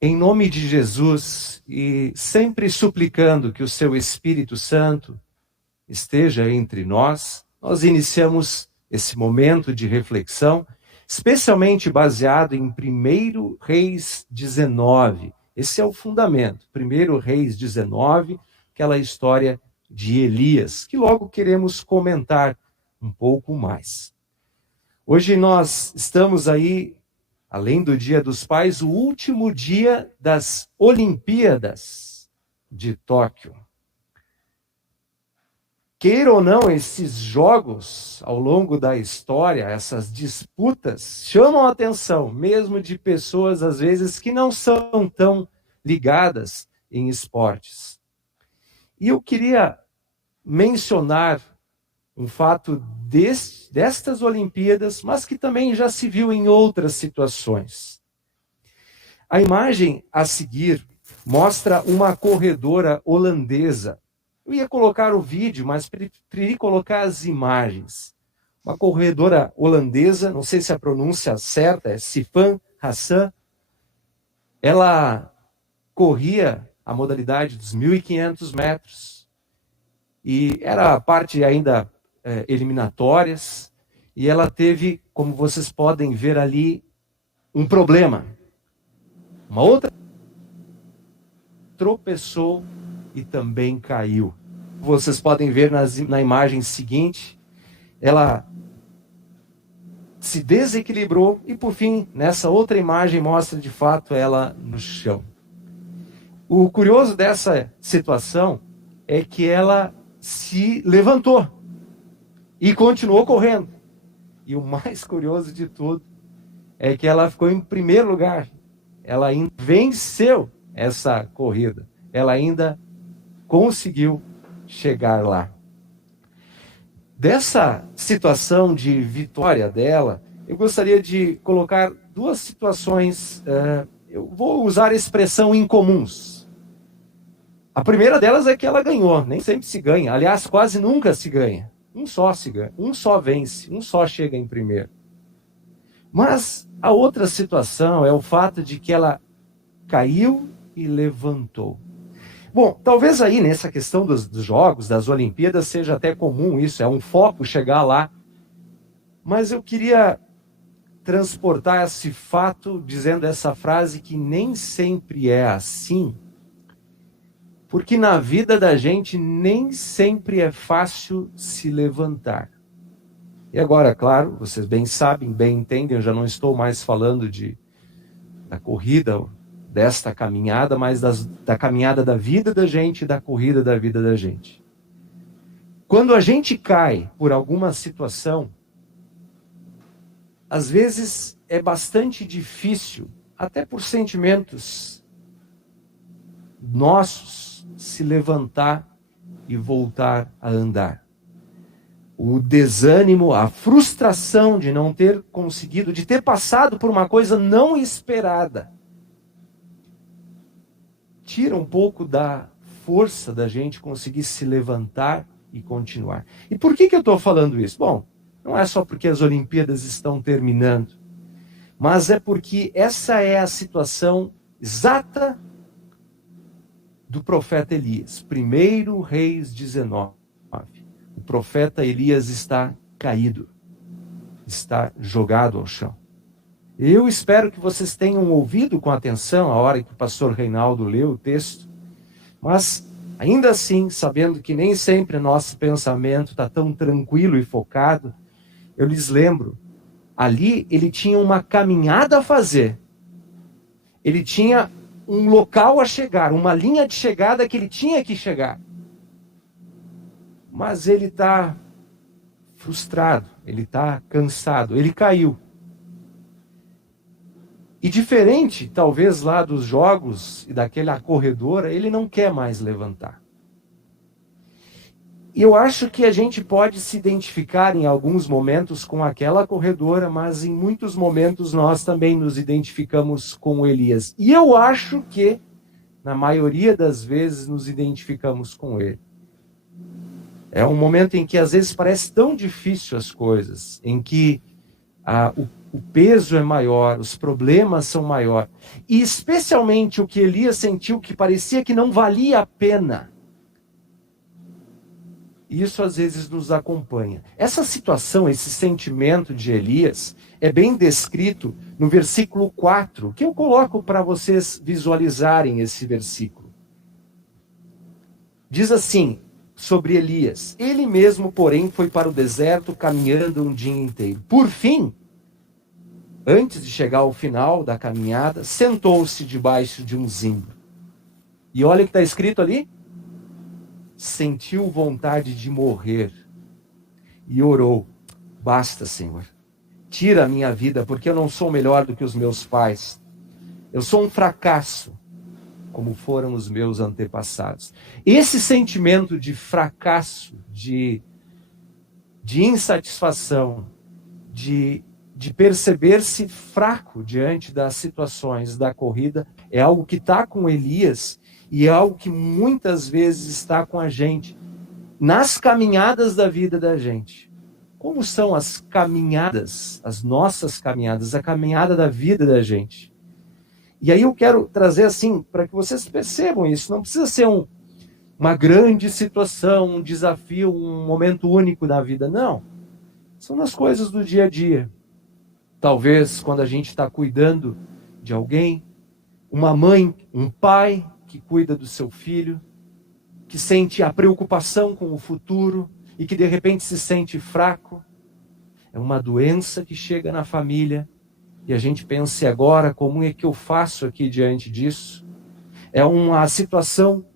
Em nome de Jesus e sempre suplicando que o seu Espírito Santo esteja entre nós, nós iniciamos esse momento de reflexão, especialmente baseado em 1 Reis 19. Esse é o fundamento. 1 Reis 19, aquela história de Elias, que logo queremos comentar um pouco mais. Hoje nós estamos aí, além do Dia dos Pais, o último dia das Olimpíadas de Tóquio. Queira ou não, esses jogos, ao longo da história, essas disputas, chamam a atenção, mesmo de pessoas, às vezes, que não são tão ligadas em esportes. E eu queria mencionar um fato destas Olimpíadas, mas que também já se viu em outras situações. A imagem a seguir mostra uma corredora holandesa. Eu ia colocar o vídeo, mas preferi colocar as imagens. Uma corredora holandesa, não sei se a pronúncia certa é Sifan Hassan. Ela corria a modalidade dos 1.500 metros. E era a parte ainda eliminatórias. E ela teve, como vocês podem ver ali, um problema. Uma outra tropeçou e também caiu. Vocês podem ver na imagem seguinte, ela se desequilibrou e, por fim, nessa outra imagem mostra de fato ela no chão. O curioso dessa situação é que ela se levantou e continuou correndo. E o mais curioso de tudo é que ela ficou em primeiro lugar. Ela ainda venceu essa corrida. Ela ainda conseguiu chegar lá. Dessa situação de vitória dela, eu gostaria de colocar duas situações, eu vou usar a expressão incomuns. A primeira delas é que ela ganhou, nem sempre se ganha, aliás, quase nunca se ganha. Um só se ganha, um só vence, um só chega em primeiro. Mas a outra situação é o fato de que ela caiu e levantou. Bom, talvez aí nessa questão dos jogos, das Olimpíadas, seja até comum isso, é um foco chegar lá. Mas eu queria transportar esse fato dizendo essa frase que nem sempre é assim. Porque na vida da gente nem sempre é fácil se levantar. E agora, claro, vocês bem sabem, bem entendem, eu já não estou mais falando da corrida, desta caminhada, mas da caminhada da vida da gente e da corrida da vida da gente. Quando a gente cai por alguma situação, às vezes é bastante difícil, até por sentimentos nossos, se levantar e voltar a andar. O desânimo, a frustração de não ter conseguido, de ter passado por uma coisa não esperada, tira um pouco da força da gente conseguir se levantar e continuar. E por que eu estou falando isso? Bom, não é só porque as Olimpíadas estão terminando, mas é porque essa é a situação exata do profeta Elias. 1 Reis 19. O profeta Elias está caído, está jogado ao chão. Eu espero que vocês tenham ouvido com atenção a hora que o pastor Reinaldo leu o texto, mas ainda assim, sabendo que nem sempre nosso pensamento está tão tranquilo e focado, eu lhes lembro, ali ele tinha uma caminhada a fazer, ele tinha um local a chegar, uma linha de chegada que ele tinha que chegar, mas ele está frustrado, ele está cansado, ele caiu. E diferente, talvez, lá dos jogos e daquela corredora, ele não quer mais levantar. E eu acho que a gente pode se identificar em alguns momentos com aquela corredora, mas em muitos momentos nós também nos identificamos com Elias. E eu acho que, na maioria das vezes, nos identificamos com ele. É um momento em que às vezes parece tão difícil as coisas, em que o peso é maior, os problemas são maiores. E especialmente o que Elias sentiu, que parecia que não valia a pena. Isso às vezes nos acompanha. Essa situação, esse sentimento de Elias, é bem descrito no versículo 4, que eu coloco para vocês visualizarem esse versículo. Diz assim, sobre Elias: ele mesmo, porém, foi para o deserto caminhando um dia inteiro. Por fim, antes de chegar ao final da caminhada, sentou-se debaixo de um zimbro. E olha o que está escrito ali. Sentiu vontade de morrer e orou: basta, Senhor, tira a minha vida, porque eu não sou melhor do que os meus pais. Eu sou um fracasso, como foram os meus antepassados. Esse sentimento de fracasso, de insatisfação, de perceber-se fraco diante das situações da corrida, é algo que está com Elias e é algo que muitas vezes está com a gente, nas caminhadas da vida da gente. Como são as caminhadas, as nossas caminhadas, a caminhada da vida da gente? E aí eu quero trazer assim, para que vocês percebam isso, não precisa ser uma grande situação, um desafio, um momento único da vida, não. São nas coisas do dia a dia. Talvez quando a gente está cuidando de alguém, uma mãe, um pai que cuida do seu filho, que sente a preocupação com o futuro e que de repente se sente fraco. É uma doença que chega na família e a gente pensa: e agora, como é que eu faço aqui diante disso? É uma situação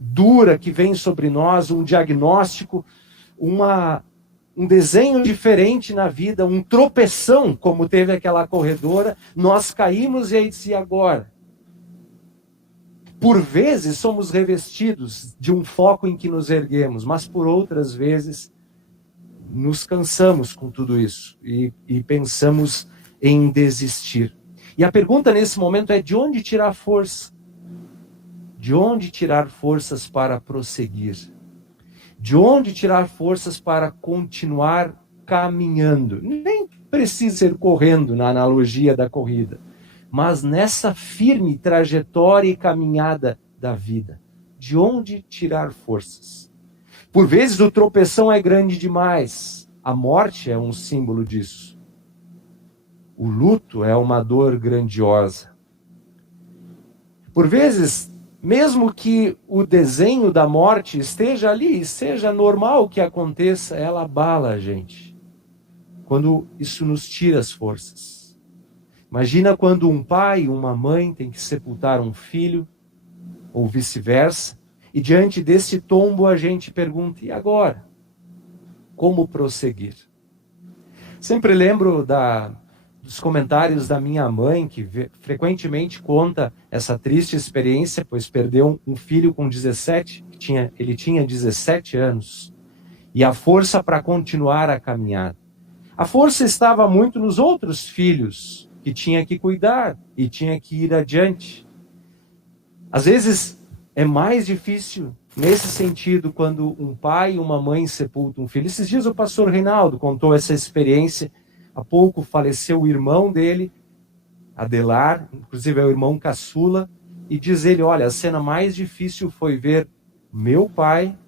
dura que vem sobre nós, um diagnóstico, um desenho diferente na vida, um tropeção, como teve aquela corredora, nós caímos e aí disse: e agora? Por vezes somos revestidos de um foco em que nos erguemos, mas por outras vezes nos cansamos com tudo isso e pensamos em desistir. E a pergunta nesse momento é: de onde tirar força? De onde tirar forças para prosseguir? De onde tirar forças para continuar caminhando? Nem precisa ser correndo na analogia da corrida, mas nessa firme trajetória e caminhada da vida. De onde tirar forças? Por vezes o tropeção é grande demais. A morte é um símbolo disso. O luto é uma dor grandiosa. Por vezes, mesmo que o desenho da morte esteja ali, seja normal que aconteça, ela abala a gente. Quando isso nos tira as forças. Imagina quando um pai e uma mãe têm que sepultar um filho, ou vice-versa, e diante desse tombo a gente pergunta: e agora? Como prosseguir? Sempre lembro dos comentários da minha mãe, que frequentemente conta essa triste experiência, pois perdeu um filho com 17, ele tinha 17 anos, e a força para continuar a caminhada. A força estava muito nos outros filhos, que tinha que cuidar e tinha que ir adiante. Às vezes é mais difícil nesse sentido quando um pai e uma mãe sepultam um filho. Esses dias o pastor Reinaldo contou essa experiência. Há pouco faleceu o irmão dele, Adelar, inclusive é o irmão caçula, e diz ele: olha, a cena mais difícil foi ver meu pai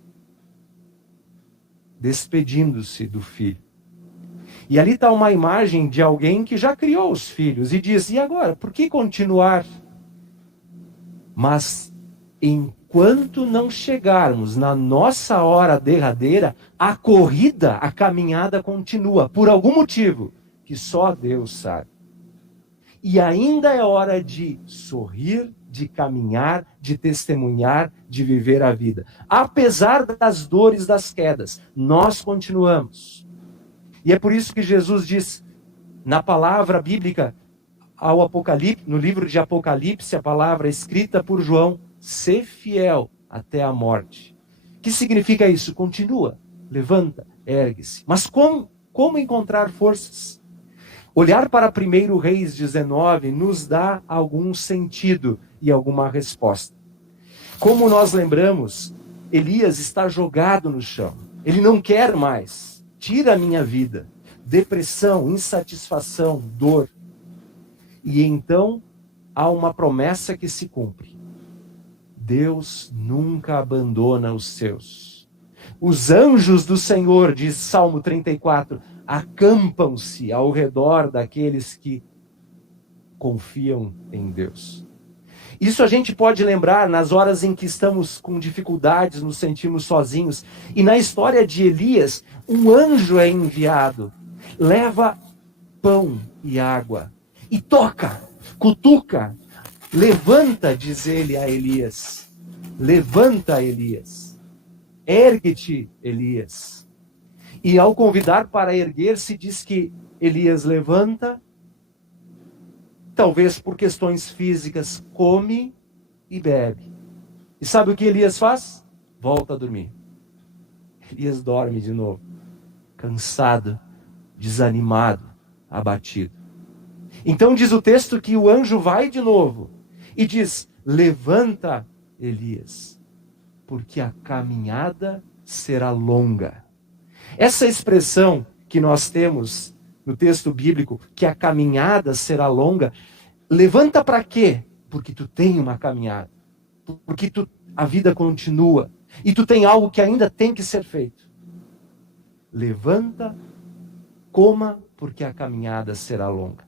despedindo-se do filho. E ali está uma imagem de alguém que já criou os filhos e diz: e agora, por que continuar? Mas enquanto não chegarmos na nossa hora derradeira, a corrida, a caminhada continua, por algum motivo que só Deus sabe. E ainda é hora de sorrir, de caminhar, de testemunhar, de viver a vida. Apesar das dores das quedas, nós continuamos. E é por isso que Jesus diz, na palavra bíblica, ao Apocalipse, no livro de Apocalipse, a palavra escrita por João: ser fiel até a morte. O que significa isso? Continua, levanta, ergue-se. Mas como encontrar forças? Olhar para 1 Reis 19 nos dá algum sentido e alguma resposta. Como nós lembramos, Elias está jogado no chão. Ele não quer mais. Tira a minha vida. depressão, insatisfação, dor. E então há uma promessa que se cumpre. Deus nunca abandona os seus. Os anjos do Senhor, diz Salmo 34, acampam-se ao redor daqueles que confiam em Deus. Isso a gente pode lembrar nas horas em que estamos com dificuldades, nos sentimos sozinhos. E na história de Elias, um anjo é enviado, leva pão e água, e toca, cutuca, levanta, diz ele a Elias. Levanta, Elias. Ergue-te, Elias. E ao convidar para erguer-se, diz que Elias levanta, talvez por questões físicas, come e bebe. E sabe o que Elias faz? Volta a dormir. Elias dorme de novo, cansado, desanimado, abatido. Então diz o texto que o anjo vai de novo e diz: levanta, Elias, porque a caminhada será longa. Essa expressão que nós temos no texto bíblico, que a caminhada será longa, levanta para quê? Porque tu tem uma caminhada. Porque a vida continua. E tu tem algo que ainda tem que ser feito. Levanta, coma, porque a caminhada será longa.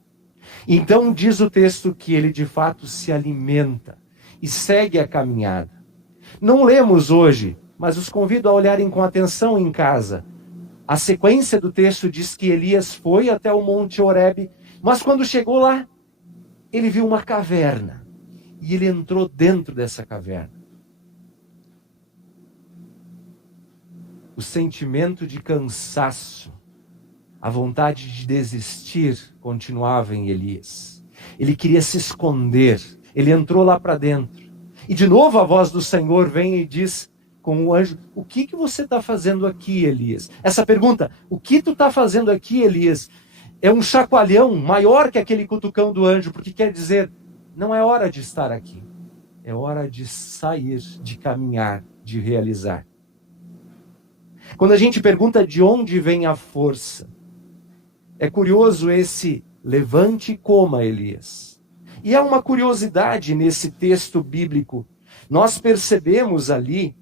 Então diz o texto que ele de fato se alimenta e segue a caminhada. Não lemos hoje, mas os convido a olharem com atenção em casa. A sequência do texto diz que Elias foi até o Monte Horebe, mas quando chegou lá, ele viu uma caverna. E ele entrou dentro dessa caverna. O sentimento de cansaço, a vontade de desistir continuava em Elias. Ele queria se esconder. Ele entrou lá para dentro. E de novo a voz do Senhor vem e diz com o anjo: o que você está fazendo aqui, Elias? Essa pergunta, o que tu está fazendo aqui, Elias? É um chacoalhão maior que aquele cutucão do anjo, porque quer dizer, não é hora de estar aqui. É hora de sair, de caminhar, de realizar. Quando a gente pergunta de onde vem a força, é curioso esse levante e coma, Elias. E há uma curiosidade nesse texto bíblico. Nós percebemos ali,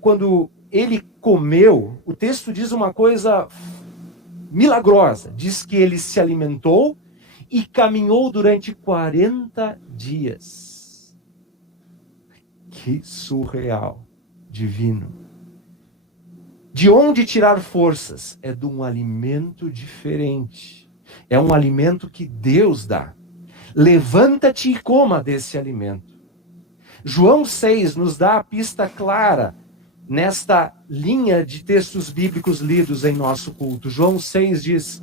quando ele comeu, o texto diz uma coisa milagrosa. Diz que ele se alimentou e caminhou durante 40 dias. Que surreal, divino. De onde tirar forças? É de um alimento diferente. É um alimento que Deus dá. Levanta-te e coma desse alimento. João 6 nos dá a pista clara nesta linha de textos bíblicos lidos em nosso culto. João 6 diz: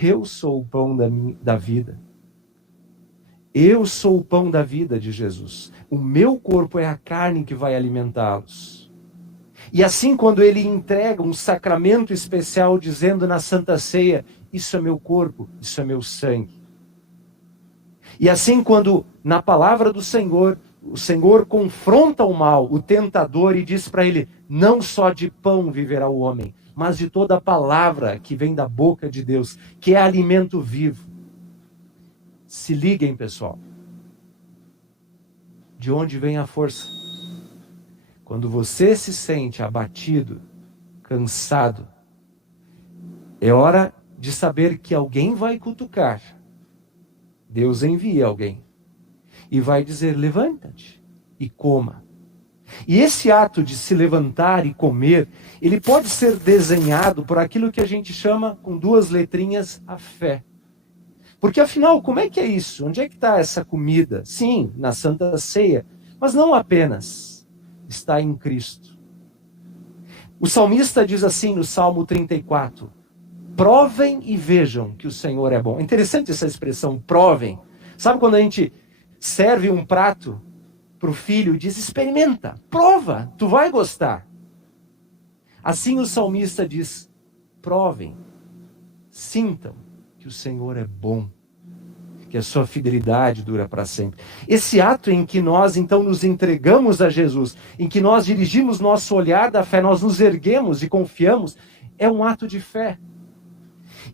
eu sou o pão da vida. Eu sou o pão da vida de Jesus. O meu corpo é a carne que vai alimentá-los. E assim, quando ele entrega um sacramento especial, dizendo na Santa Ceia: isso é meu corpo, isso é meu sangue. E assim, quando na palavra do Senhor, o Senhor confronta o mal, o tentador, e diz para ele: não só de pão viverá o homem, mas de toda a palavra que vem da boca de Deus, que é alimento vivo. Se liguem, pessoal. De onde vem a força? Quando você se sente abatido, cansado, é hora de saber que alguém vai cutucar. Deus envia alguém. E vai dizer: levanta-te e coma. E esse ato de se levantar e comer, ele pode ser desenhado por aquilo que a gente chama, com duas letrinhas, a fé. Porque afinal, como é que é isso? Onde é que está essa comida? Sim, na Santa Ceia, mas não apenas. Está em Cristo. O salmista diz assim no Salmo 34, provem e vejam que o Senhor é bom. Interessante essa expressão, provem. Sabe quando a gente serve um prato para o filho e diz: experimenta, prova, tu vai gostar. Assim o salmista diz: provem, sintam que o Senhor é bom, que a sua fidelidade dura para sempre. Esse ato em que nós então nos entregamos a Jesus, em que nós dirigimos nosso olhar da fé, nós nos erguemos e confiamos, é um ato de fé.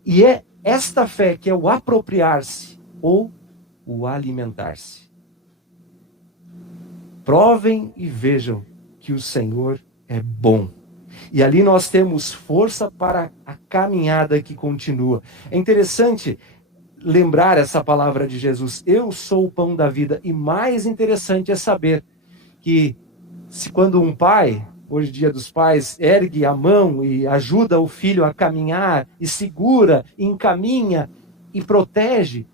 E é esta fé que é o apropriar-se ou o alimentar-se. Provem e vejam que o Senhor é bom. E ali nós temos força para a caminhada que continua. É interessante lembrar essa palavra de Jesus, eu sou o pão da vida. E mais interessante é saber que se quando um pai, hoje dia dos pais, ergue a mão e ajuda o filho a caminhar, e segura, e encaminha e protege,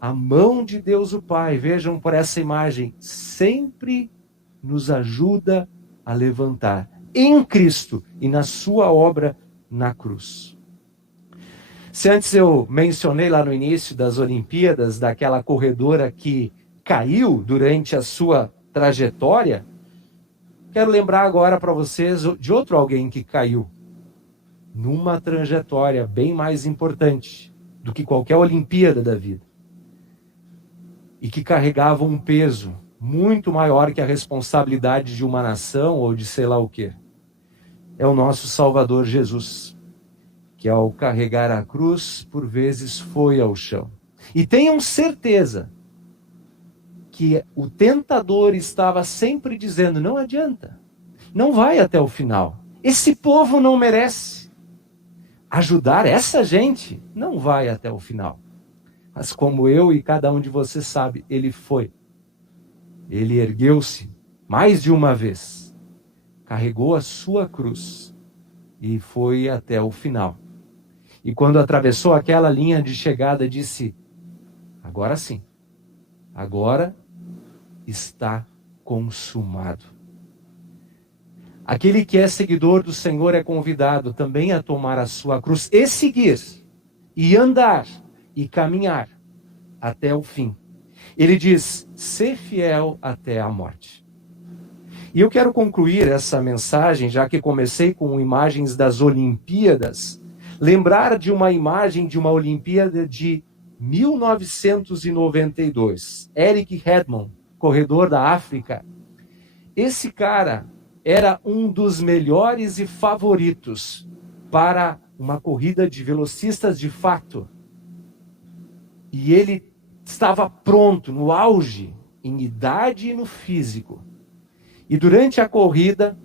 a mão de Deus o Pai, vejam por essa imagem, sempre nos ajuda a levantar em Cristo e na sua obra na cruz. Se antes eu mencionei lá no início das Olimpíadas, daquela corredora que caiu durante a sua trajetória, quero lembrar agora para vocês de outro alguém que caiu numa trajetória bem mais importante do que qualquer Olimpíada da vida e que carregava um peso muito maior que a responsabilidade de uma nação ou de sei lá o quê. É o nosso Salvador Jesus, que ao carregar a cruz, por vezes foi ao chão. E tenham certeza que o tentador estava sempre dizendo, não adianta, não vai até o final. Esse povo não merece. Ajudar essa gente não vai até o final. Mas como eu e cada um de vocês sabe, ele foi. Ele ergueu-se mais de uma vez, carregou a sua cruz e foi até o final. E quando atravessou aquela linha de chegada, disse, agora sim, agora está consumado. Aquele que é seguidor do Senhor é convidado também a tomar a sua cruz e seguir, e andar, e caminhar até o fim. Ele diz, ser fiel até a morte. E eu quero concluir essa mensagem, já que comecei com imagens das Olimpíadas, lembrar de uma imagem de uma Olimpíada de 1992. Eric Hedman, corredor da África. Esse cara era um dos melhores e favoritos para uma corrida de velocistas de fato. E ele estava pronto, no auge, em idade e no físico. E durante a corrida,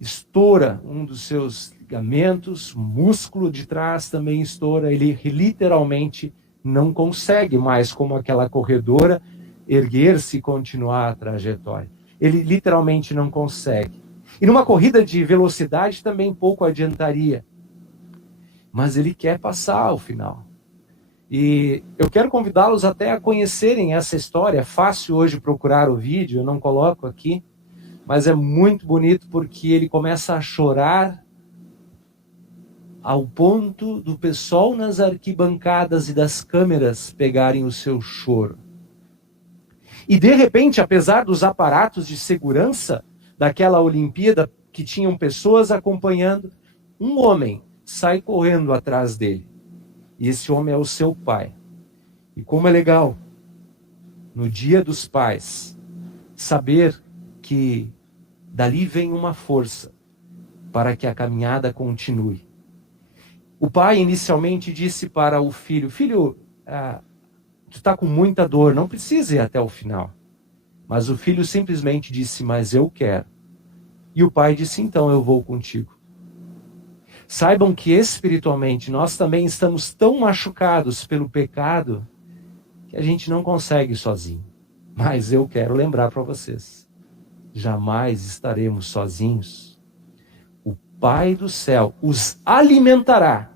estoura um dos seus ligamentos, o músculo de trás também estoura, ele literalmente não consegue mais, como aquela corredora, erguer-se e continuar a trajetória. Ele literalmente não consegue. E numa corrida de velocidade também pouco adiantaria. Mas ele quer passar ao final. E eu quero convidá-los até a conhecerem essa história. É fácil hoje procurar o vídeo, eu não coloco aqui, mas é muito bonito porque ele começa a chorar ao ponto do pessoal nas arquibancadas e das câmeras pegarem o seu choro. E de repente, apesar dos aparatos de segurança daquela Olimpíada, que tinham pessoas acompanhando, um homem sai correndo atrás dele. E esse homem é o seu pai. E como é legal, no Dia dos Pais, saber que dali vem uma força para que a caminhada continue. O pai inicialmente disse para o filho, filho, tu está com muita dor, não precisa ir até o final. Mas o filho simplesmente disse, mas eu quero. E o pai disse, então eu vou contigo. Saibam que espiritualmente nós também estamos tão machucados pelo pecado que a gente não consegue sozinho. Mas eu quero lembrar para vocês, jamais estaremos sozinhos. O Pai do céu os alimentará,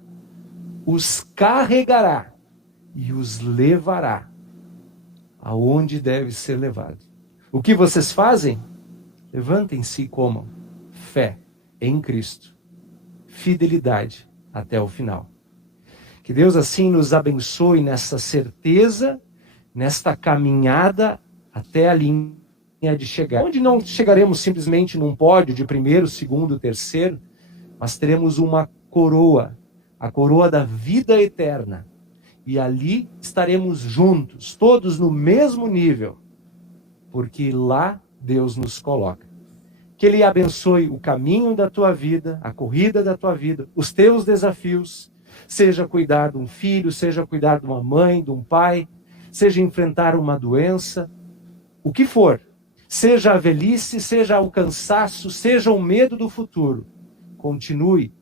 os carregará e os levará aonde deve ser levado. O que vocês fazem? Levantem-se e comam. Fé em Cristo. Fidelidade até o final. Que Deus assim nos abençoe nessa certeza, nesta caminhada até a linha de chegar. Onde não chegaremos simplesmente num pódio de primeiro, segundo, terceiro, mas teremos uma coroa, a coroa da vida eterna. E ali estaremos juntos, todos no mesmo nível, porque lá Deus nos coloca. Que Ele abençoe o caminho da tua vida, a corrida da tua vida, os teus desafios. seja cuidar de um filho, seja cuidar de uma mãe, de um pai, seja enfrentar uma doença, o que for, seja a velhice, seja o cansaço, seja o medo do futuro, continue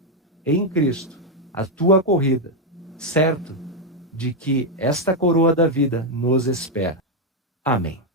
em Cristo a tua corrida, certo de que esta coroa da vida nos espera. Amém.